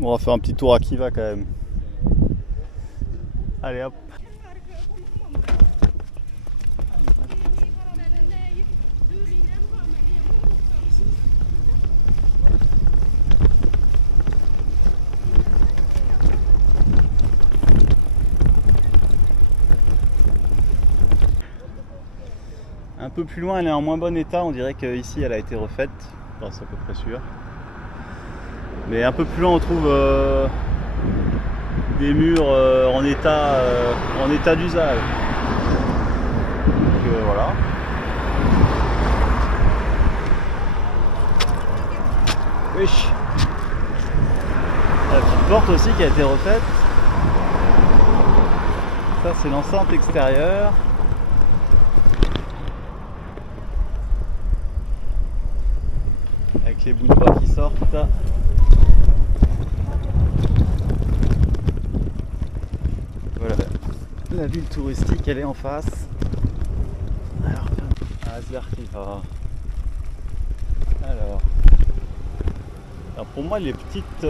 On va faire un petit tour à Kiva quand même. Allez hop. Un peu plus loin, elle est en moins bon état. On dirait qu'ici elle a été refaite. Enfin, c'est à peu près sûr. Mais un peu plus loin, on trouve des murs en état d'usage. Donc voilà. Wesh. La petite porte aussi qui a été refaite. Ça c'est l'enceinte extérieure. Avec les bouts de bois qui sortent. Voilà. La ville touristique elle est en face. Alors, Azerkiva. Alors pour moi les petites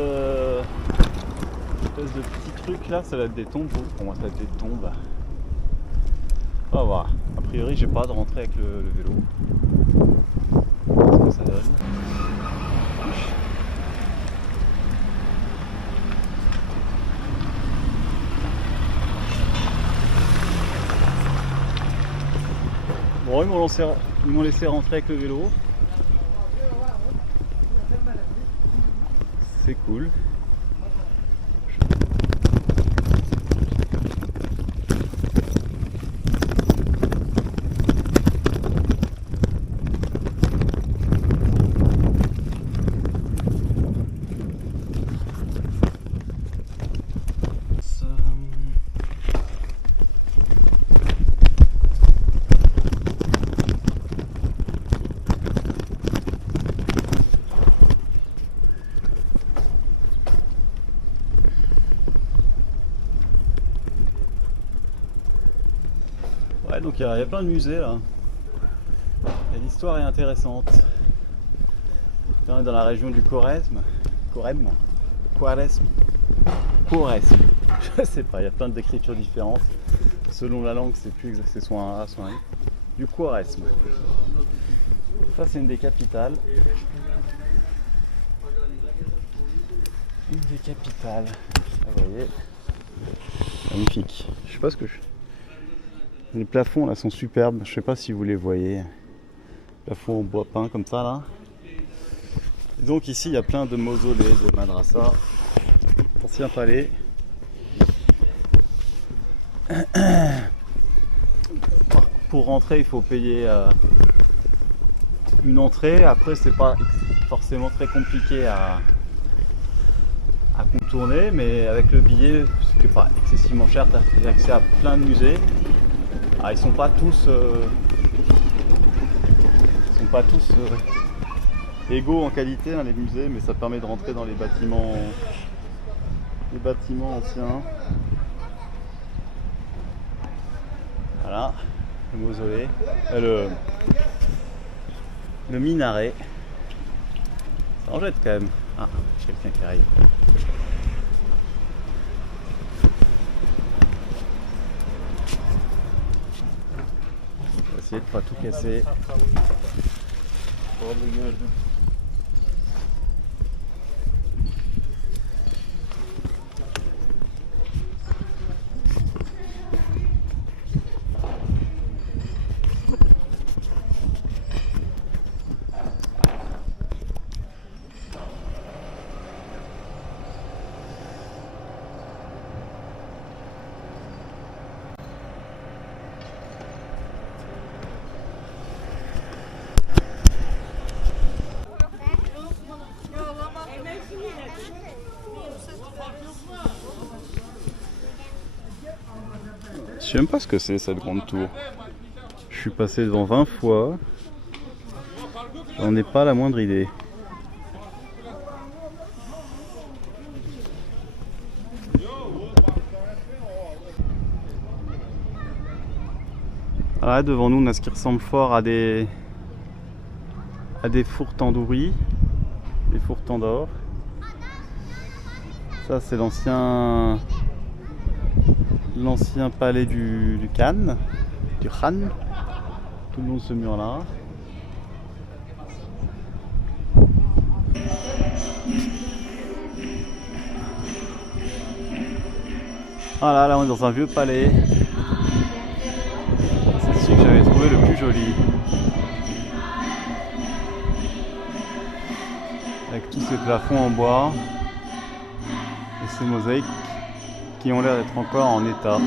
espèces de petits trucs là, ça va être des tombeaux. Pour moi ça va être des tombes. On va voir. A priori j'ai pas hâte de rentrer avec le vélo. Ce que ça donne. Bon, ils m'ont laissé rentrer avec le vélo. C'est cool. Ouais, donc il y a plein de musées là. Et l'histoire est intéressante. On est dans la région du Khorezm. Khwarezm. Je sais pas, il y a plein d'écritures différentes. Selon la langue, c'est plus exact, c'est soit un A, soit un I. Du Khwarezm. Ça, c'est une des capitales. Une des capitales. Vous voyez. Magnifique. Je sais pas ce que je. Les plafonds là sont superbes. Je sais pas si vous les voyez. Plafond en bois peint comme ça là. Et donc ici il y a plein de mausolées, de madrasas, ancien palais. Pour rentrer il faut payer une entrée. Après c'est pas forcément très compliqué à contourner, mais avec le billet, ce qui n'est pas excessivement cher, tu as accès à plein de musées. Ah, ils sont pas tous égaux en qualité, hein, les musées, mais ça permet de rentrer dans les bâtiments anciens. Voilà, le mausolée, le minaret. Ça en jette quand même. Ah, quelqu'un qui arrive. On va essayer de pas tout casser. Je sais même pas ce que c'est cette grande tour. Je suis passé devant 20 fois. J'en ai pas la moindre idée. Là devant nous on a ce qui ressemble fort à des fours tandoori, des fours tandoor. Ça c'est l'ancien palais du Khan, du Khan, tout le long de ce mur là. Voilà, là on est dans un vieux palais. C'est celui que j'avais trouvé le plus joli. Avec tous ces plafonds en bois et ces mosaïques qui ont l'air d'être encore en état.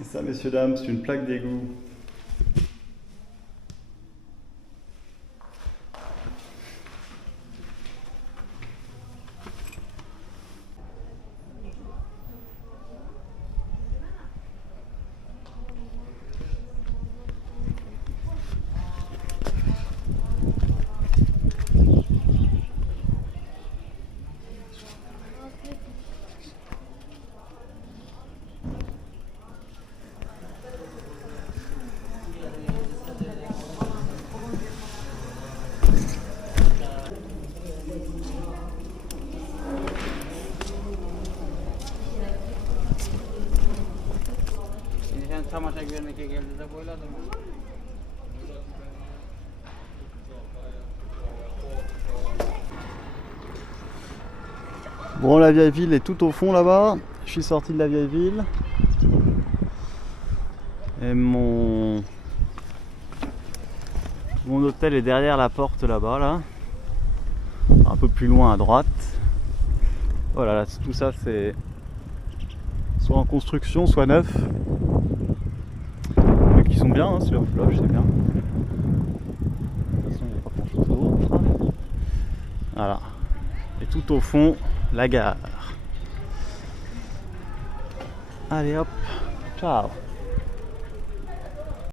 Et ça, messieurs, dames, c'est une plaque d'égout. Bon, la vieille ville est tout au fond là-bas. Je suis sorti de la vieille ville. Et mon hôtel est derrière la porte là-bas, là. Un peu plus loin à droite. Voilà, là, tout ça c'est soit en construction, soit neuf. Mais qui sont bien, hein, c'est leur floche, c'est bien. De toute façon, il n'y a pas grand-chose d'autre. Voilà. Et tout au fond, la gare. Allez hop, ciao.